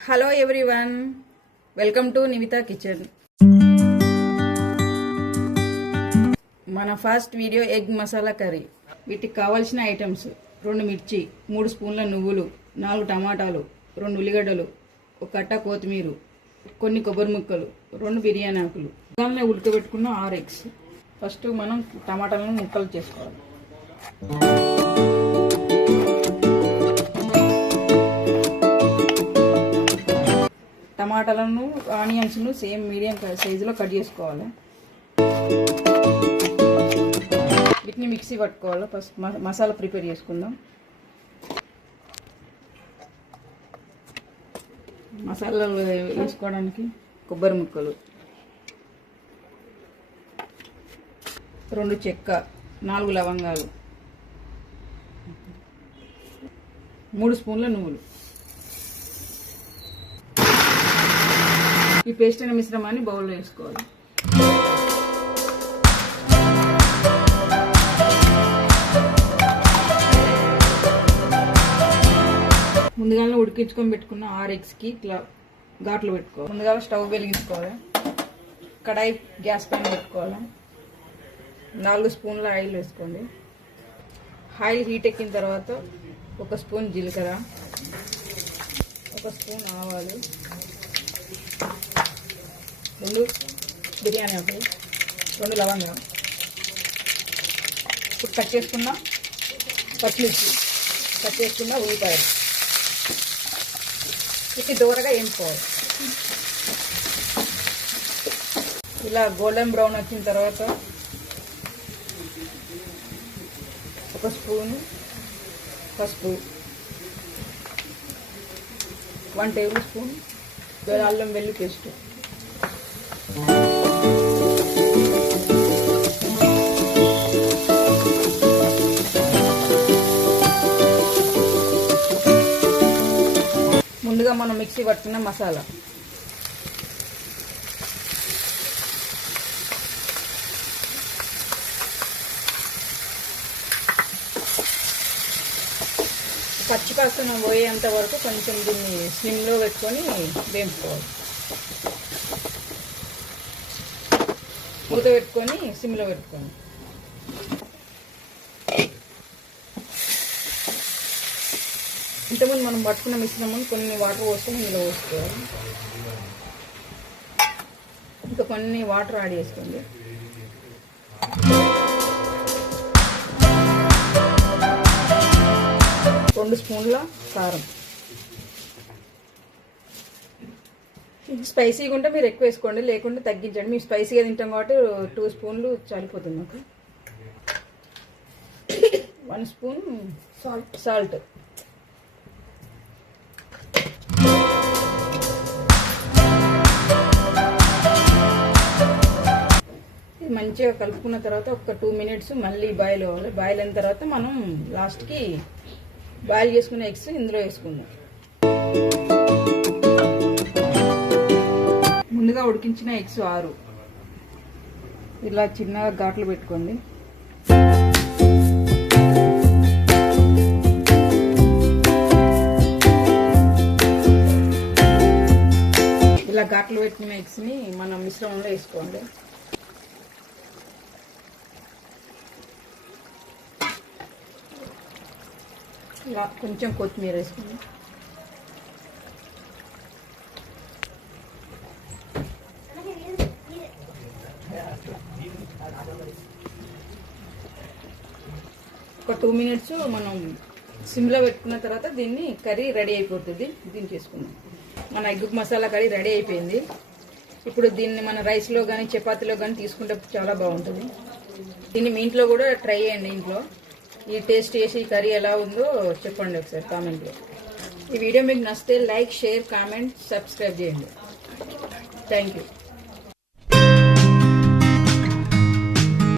Hello everyone, welcome to Nivitha kitchen. మన first video egg masala curry. వీటికి కావాల్సిన ఐటమ్స్: 2 మిర్చి, 3 స్పూన్ల నువ్వులు, 4 టమాటాలు, 2 ఉల్లిగడ్డలు, 1 కట్ట కొత్తిమీర, కొన్ని కొబ్బరి ముక్కలు, 2 బిర్యానీ ఆకులు. దాన్ని ఉడకబెట్టుకున్న 6 ఎగ్స్. ఫస్ట్ మనం టమాటాలను ముక్కలు చేసుకోవాలి. టమాటాలను, ఆనియన్స్ను సేమ్ మీడియం సైజులో కట్ చేసుకోవాలి. వీటిని మిక్సీ పట్టుకోవాలి. ఫస్ట్ మసాలా ప్రిపేర్ చేసుకుందాం. మసాలాలు వేసుకోవడానికి కొబ్బరి ముక్కలు, 2 చెక్క, 4 లవంగాలు, 3 స్పూన్ల నువ్వులు. ఈ పేస్ట్ అయిన మిశ్రమాన్ని బౌల్లో వేసుకోవాలి. ముందుగానే ఉడికించుకొని పెట్టుకున్న 6 ఎగ్స్కి ఇట్లా ఘాట్లు పెట్టుకోవాలి. ముందుగా స్టవ్ వెలిగించుకోవాలి. కడాయి గ్యాస్ పైన పెట్టుకోవాలి. 4 స్పూన్ల ఆయిల్ వేసుకోండి. ఆయిల్ హీట్ ఎక్కిన తర్వాత 1 స్పూన్ జీలకర్ర, 1 స్పూన్ ఆవాలు, 2 బిర్యానీ ఆకులు, 2 లవంగాలు, ఇప్పుడు కట్ చేసుకున్న పచ్చిమిర్చి, కట్ చేసుకున్న ఉల్లిపాయలు. ఇది దూరగా వేయించుకోవాలి. ఇలా గోల్డెన్ బ్రౌన్ వచ్చిన తర్వాత 1 స్పూను పసుపు, 1 టేబుల్ స్పూన్ అల్లం వెల్లుల్లి పేస్ట్, ముందుగా మనం మిక్సీ పట్టుకున్న మసాలా, పచ్చివాసన పోయేంత వరకు కొంచెం దీన్ని స్లిమ్లో పెట్టుకొని వేయించుకోవాలి. మూత పెట్టుకొని సిమ్లో పెట్టుకోండి. ఇంతకుముందు మనం పట్టుకున్న మిశ్రమం కొన్ని వాటర్ పోసుకొని ఇందులో పోసుకోవాలి. ఇంకా కొన్ని వాటర్ యాడ్ చేసుకోండి. రెండు స్పూన్ల కారం. స్పైసీగా ఉంటే మీరు ఎక్కువ వేసుకోండి, లేకుంటే తగ్గించండి. మేము స్పైసీగా తింటాం కాబట్టి 2 స్పూన్లు చాలిపోతుంది మాకు. 1 స్పూన్ సాల్ట్. ఇది మంచిగా కలుపుకున్న తర్వాత ఒక 2 మినిట్స్ మళ్ళీ బాయిల్ అవ్వాలి. బాయిల్ అయిన తర్వాత మనం లాస్ట్కి బాయిల్ చేసుకున్న ఎగ్స్ ఇందులో వేసుకుందాం. ముందుగా ఉడికించిన ఎగ్స్ 6 ఇలా చిన్నగా ఘాట్లు పెట్టుకోండి. ఇలా ఘాట్లు పెట్టిన ఎగ్స్ని మనం మిశ్రమంలో వేసుకోండి. ఇలా కొంచెం కొత్తిమీర వేసుకోండి. ఒక 2 మినిట్స్ మనం సిమ్లో పెట్టుకున్న తర్వాత దీన్ని కర్రీ రెడీ అయిపోతుంది. దీన్ని చేసుకుందాం. మన ఎగ్ మసాలా కర్రీ రెడీ అయిపోయింది. ఇప్పుడు దీన్ని మన రైస్లో కానీ చపాతీలో కానీ తీసుకుంటే చాలా బాగుంటుంది. దీన్ని మీ ఇంట్లో కూడా ట్రై చేయండి. ఇంట్లో ఈ టేస్ట్ చేసి కర్రీ ఎలా ఉందో చెప్పండి ఒకసారి కామెంట్లో. ఈ వీడియో మీకు నచ్చితే లైక్, షేర్, కామెంట్, సబ్స్క్రైబ్ చేయండి. Thank you.